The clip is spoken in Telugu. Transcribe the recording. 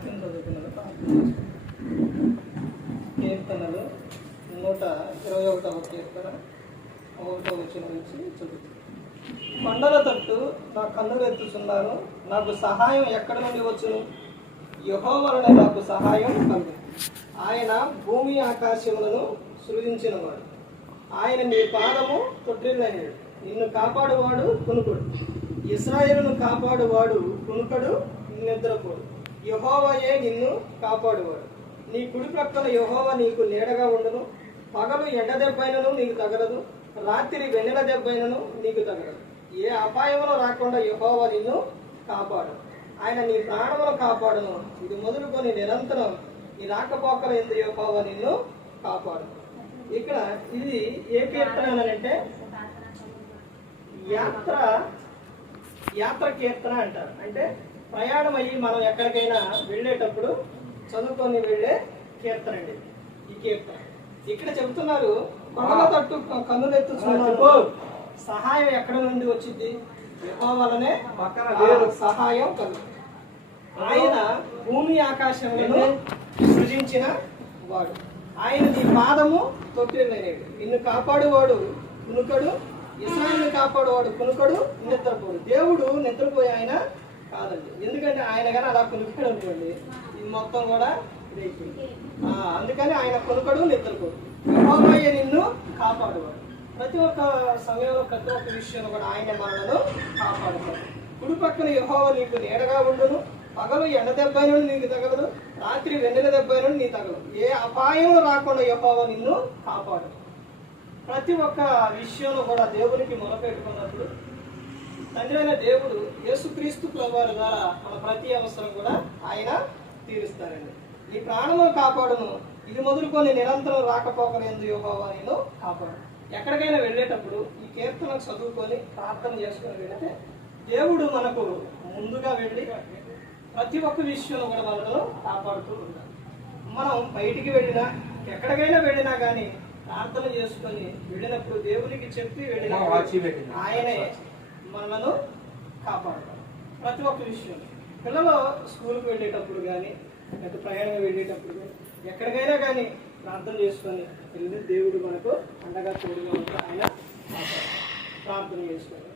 వాక్యం చదువుకున్నాను కీర్తనలు నూట ఇరవై ఒకటవ కీర్తన ఒకటో వచ్చిన నుంచి చదువుతాను. కొండల తట్టు నా కన్నులు ఎత్తుచున్నాను నాకు సహాయం ఎక్కడ నుండి వచ్చును? యహో వలన నాకు సహాయం కలుగు. ఆయన భూమి ఆకాశములను సృజించినవాడు. ఆయన నీ పాదము తొట్టిల్లైనడు నిన్ను కాపాడువాడు కునుకుడు. ఇస్రాయేలును కాపాడువాడు కొనుకడు నిద్రపోడు. యహోవయే నిన్ను కాపాడువాడు. నీ కుడి ప్రక్కన యహోవ నీకు నీడగా ఉండను. పగలు ఎండ దెబ్బైనను నీకు తగలదు. రాత్రి వెన్నెల దెబ్బైనను నీకు తగలదు. ఏ అపాయములో రాకుండా యహోవ నిన్ను కాపాడు. ఆయన నీ ప్రాణమును కాపాడును. ఇది మొదలుకొని నిరంతరం నీ రాకపోకల ఎందు యహోవ నిన్ను కాపాడు. ఇక్కడ ఇది ఏ కీర్తన అంటే యాత్ర యాత్ర కీర్తన అంటారు. అంటే ప్రయాణం అయ్యి మనం ఎక్కడికైనా వెళ్ళేటప్పుడు చదువుకొని వెళ్ళే కీర్తన అండి. ఈ కీర్తన. ఇక్కడ చెబుతున్నారు కొండల తట్టు కన్నులెత్తు సహాయం ఎక్కడ నుండి వచ్చింది? యెహోవా వలనే పక్కన. సహాయం కలుగు. ఆయన భూమి ఆకాశములను సృజించిన వాడు. ఆయన నీ పాదము తొట్టిల్లనేడు నిన్ను కాపాడువాడు కునుకడు ఇస్రాయల్ని కాపాడువాడు కునుకడు నిద్రపోడు. దేవుడు నిద్రపోయి ఆయన కాదండి. ఎందుకంటే ఆయన కానీ అలా కొనుక్కాడు అనుకోండి. ఇది మొత్తం కూడా ఇదైపోయింది అందుకని ఆయన కొనుకడు నిద్రపోడు యెహోవాయే నిన్ను కాపాడువాడు ప్రతి ఒక్క సమయంలో ప్రతి ఒక్క విషయంలో కూడా ఆయన మనలను కాపాడుతాడు కుడి పక్కన యహోవ నీకు నీడగా ఉండును. పగలు ఎండ దెబ్బైన నీకు తగలదు. రాత్రి వెన్నెల దెబ్బైన నీ తగలదు. ఏ అపాయం రాకుండా యహోవ నిన్ను కాపాడు. ప్రతి ఒక్క విషయంలో కూడా దేవునికి మొరపెట్టుకున్నప్పుడు తండ్రి అయిన దేవుడు యేసుక్రీస్తు ప్రభువారి ద్వారా మన ప్రతి అవసరం కూడా ఆయన తీరుస్తారండి. నీ ప్రాణమును కాపాడును. ఇది మొదలుకొని నిరంతరం రాకపోకలేందు యోగోవా నేను కాపాడు. ఎక్కడికైనా వెళ్ళేటప్పుడు ఈ కీర్తన చదువుకొని ప్రార్థన చేసుకొని వెళితే దేవుడు మనకు ముందుగా వెళ్ళి ప్రతి ఒక్క విషయంలో కూడా మనలను కాపాడుతూ ఉంటాడు. మనం బయటికి వెళ్ళినా ఎక్కడికైనా వెళ్ళినా కానీ ప్రార్థన చేసుకొని వెళ్ళినప్పుడు దేవునికి చెప్పి వెళ్ళిన. ఆయనే మనలను కాపాడతారు ప్రతి ఒక్క విషయం. పిల్లలు స్కూల్కి వెళ్ళేటప్పుడు కానీ లేకపోతే ప్రయాణం వెళ్ళేటప్పుడు కానీ ఎక్కడికైనా కానీ ప్రార్థన చేసుకొని వెళ్ళి దేవుడు మనకు అండగా తోడుగా ఉంటాడు ఆయన ప్రార్థన చేసుకోవాలి